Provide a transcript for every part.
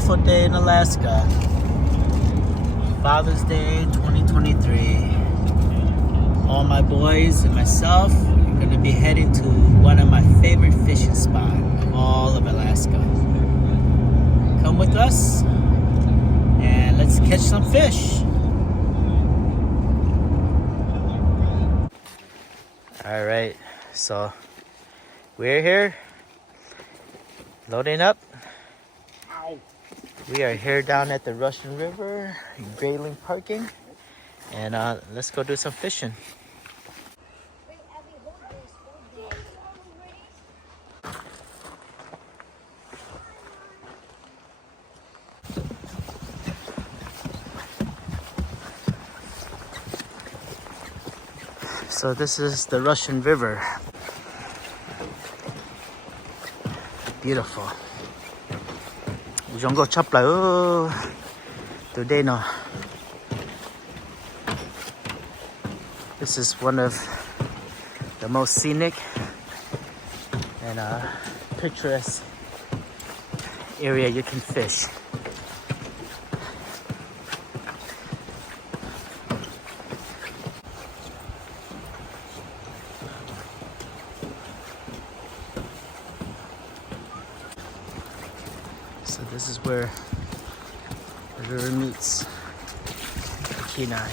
beautiful day in Alaska. Father's Day 2023. All my boys and myself are going to be heading to one of my favorite fishing spots of all of Alaska. Come with us and let's catch some fish. All right, so we're here loading up. We are here down at the Russian River, Grayling parking, and let's go do some fishing. So this is the Russian River. Beautiful. Jungle chaplayo today no. This is one of the most scenic and picturesque area you can fish. So this is where the river meets the Kenai.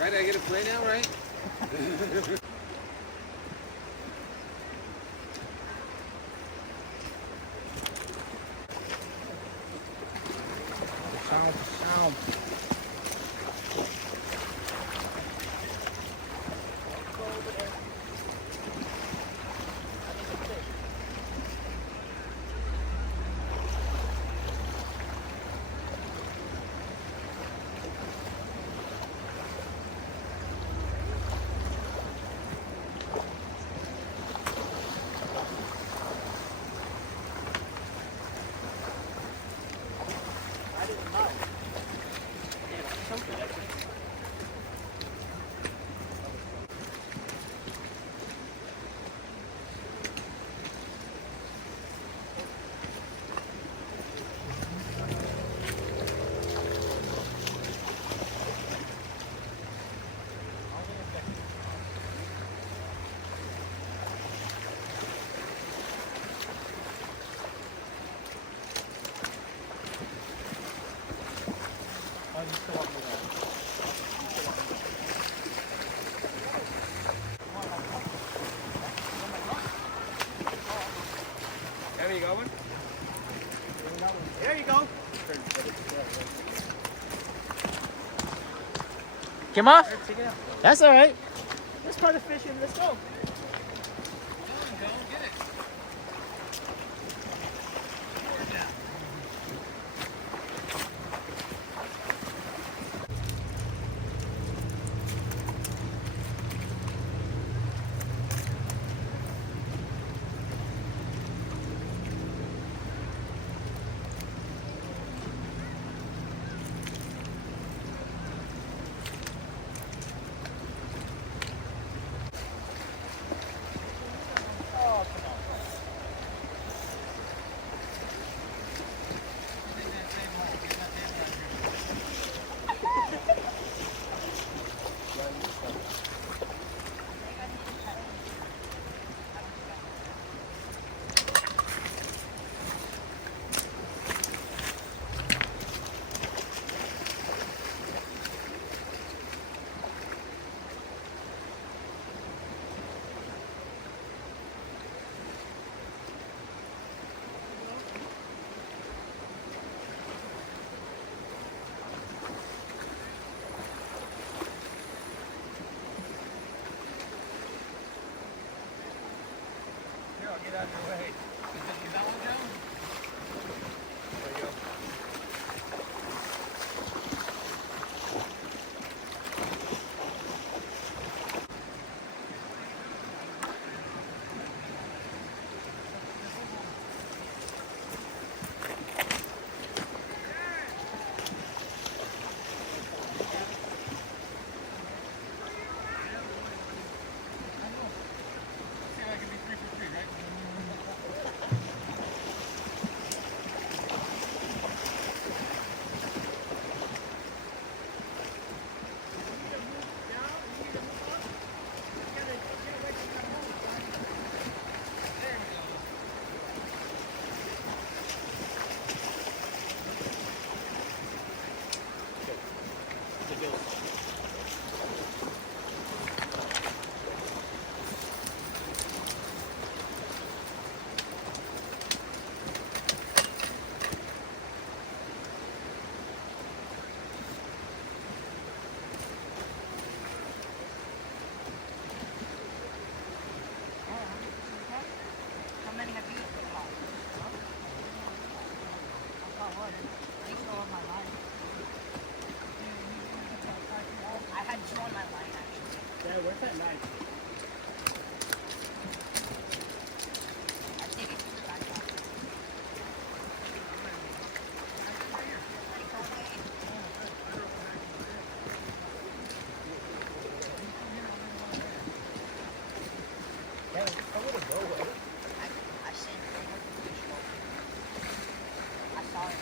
Right, I get to play now, right? There you go, one. There you go. Came off? That's all right. That's part of fishing. Let's go. I had two on my line actually. Yeah, where's that knife? I think it's back up. Yeah, come with a bow, right? I said I saw it.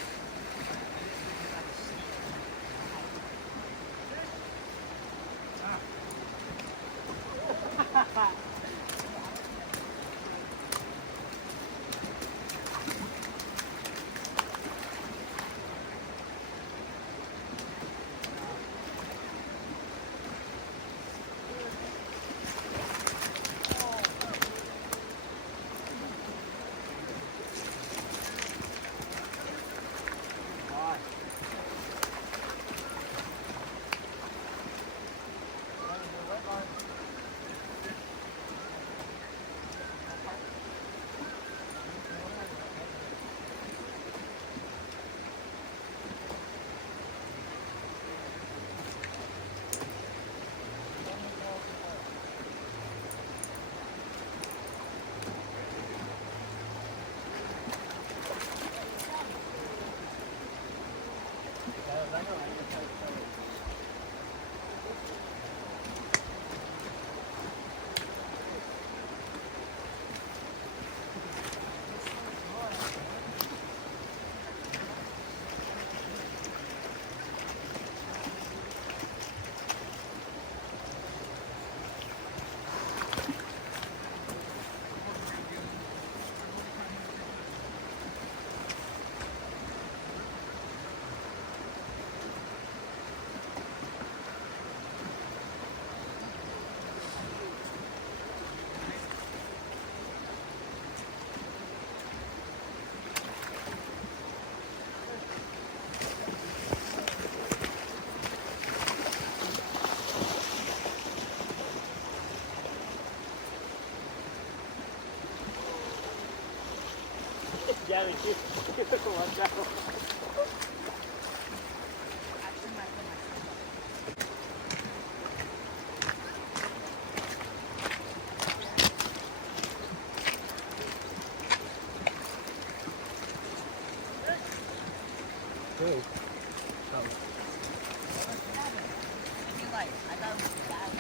Like a snake. Yeah, they do. Watch out. Actually, my Hey. I thought it was bad.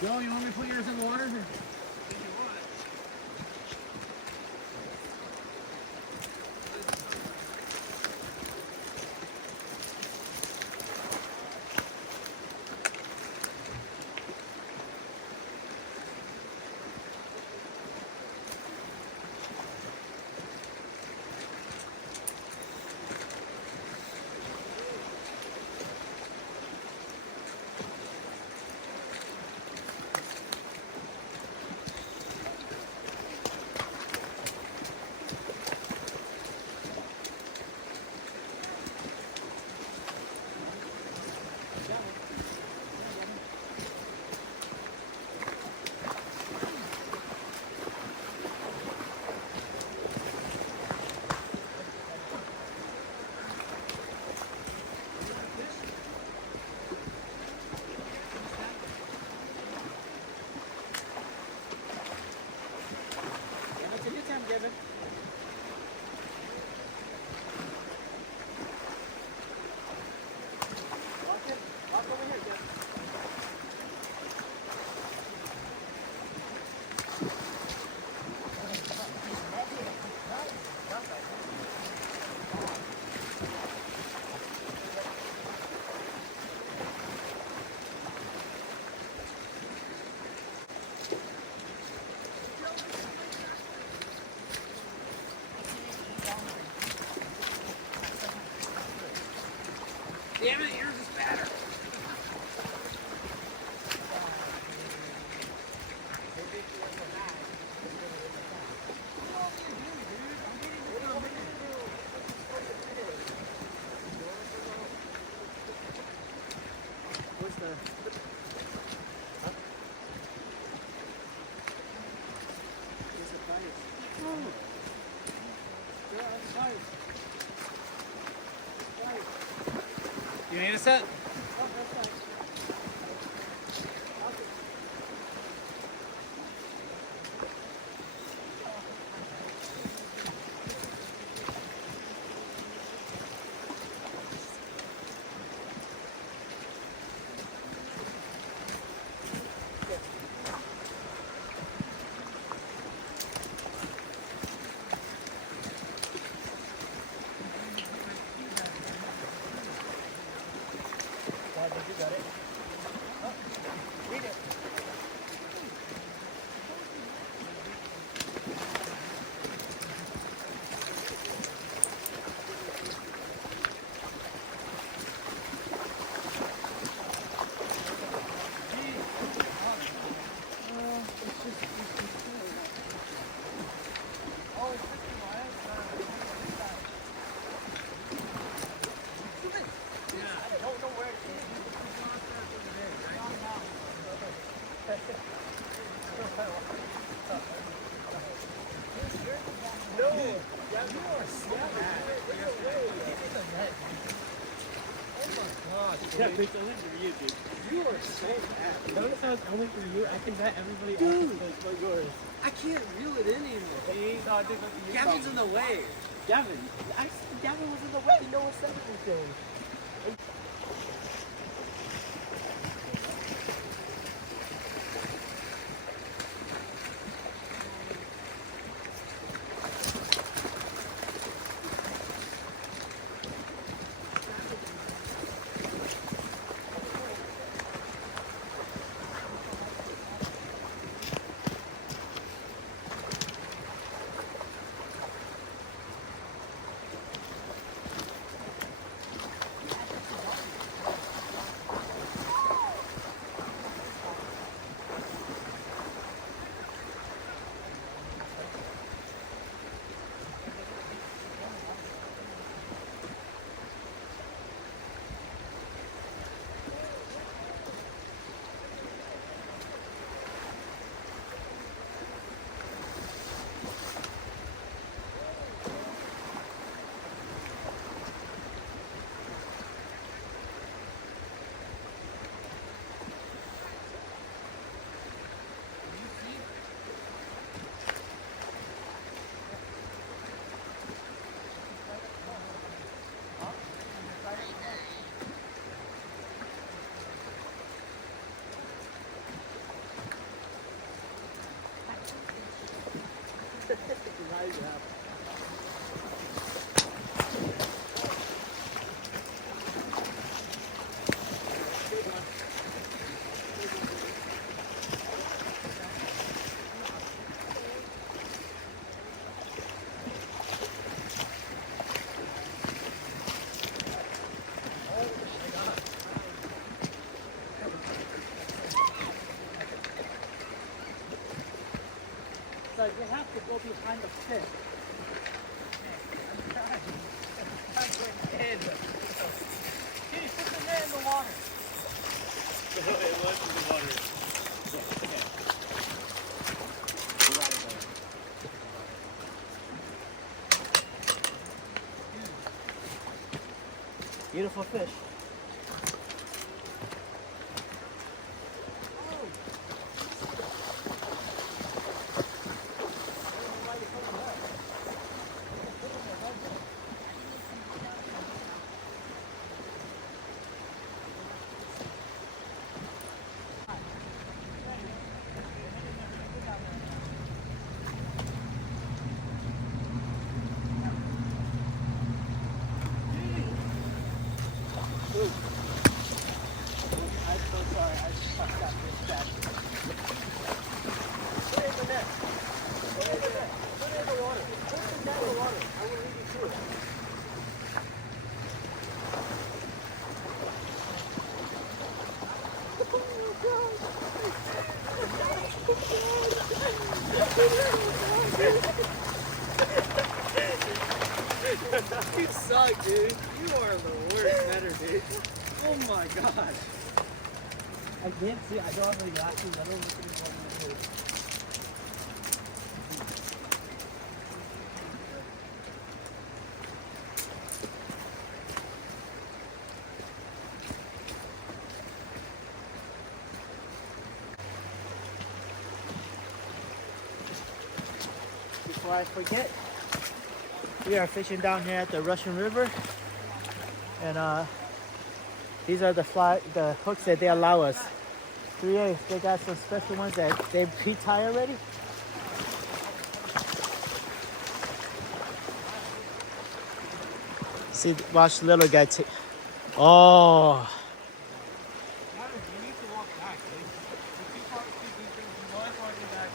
Joe, you want me to put yours in the water? David. Walk over here, David. Damn it, yours is better. Where's the... Where's the price? Where are the tires? You need a set? Oh, that's fine. Yeah, it's only for you, dude. You are so bad. Notice how it's only for you? I can bet everybody Dude. else is like yours. I can't reel it in anymore. See? No, dude, that's you. Gavin's in the way. Gavin. Gavin was in the way. No one said anything. So you have to go behind the fish. Kitty, put the net in the water. It was in the water. Beautiful fish. You suck, dude. You are the worst better, dude. Oh my gosh. I can't see. I don't have any glasses. I don't look at this one. Before I forget, we are fishing down here at the Russian River, and these are the hooks that they allow us. 3A, they got some special ones that they pre-tie already. See, watch the little guy take. Oh. You need to walk back, dude. You're too far too deep. You know I'm walking back.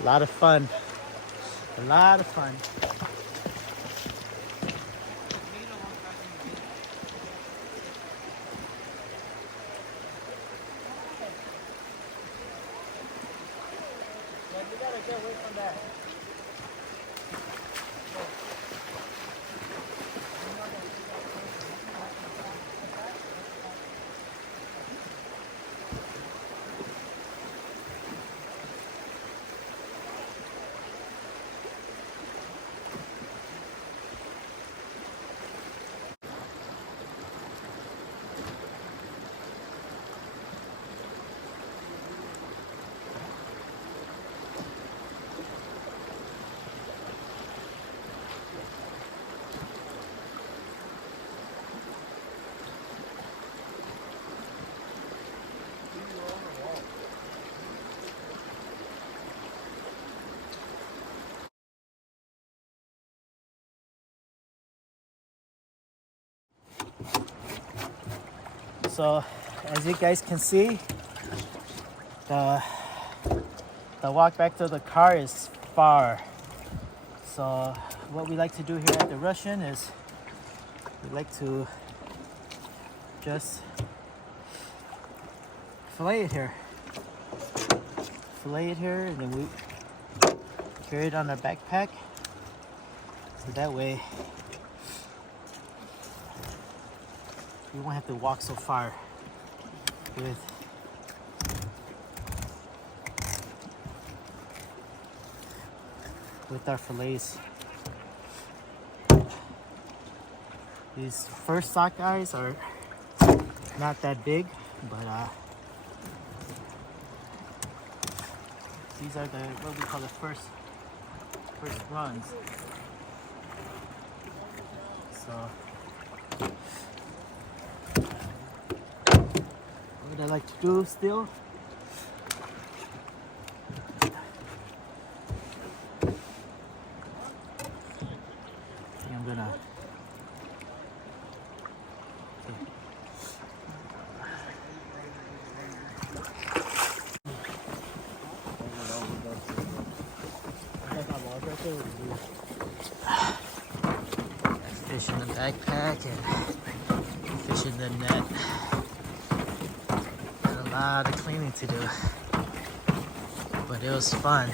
A lot of fun. A lot of fun. Yeah, you gotta get away from that. So, as you guys can see, the walk back to the car is far. So, what we like to do here at the Russian is we like to just fillet it here. Fillet it here, and then we carry it on our backpack. So that way we won't have to walk so far with our fillets. These first sockeyes are not that big, but these are what we call the first runs. So what I like to do still, I'm gonna fish in the backpack and fish in the net. Got a lot of cleaning to do, but it was fun.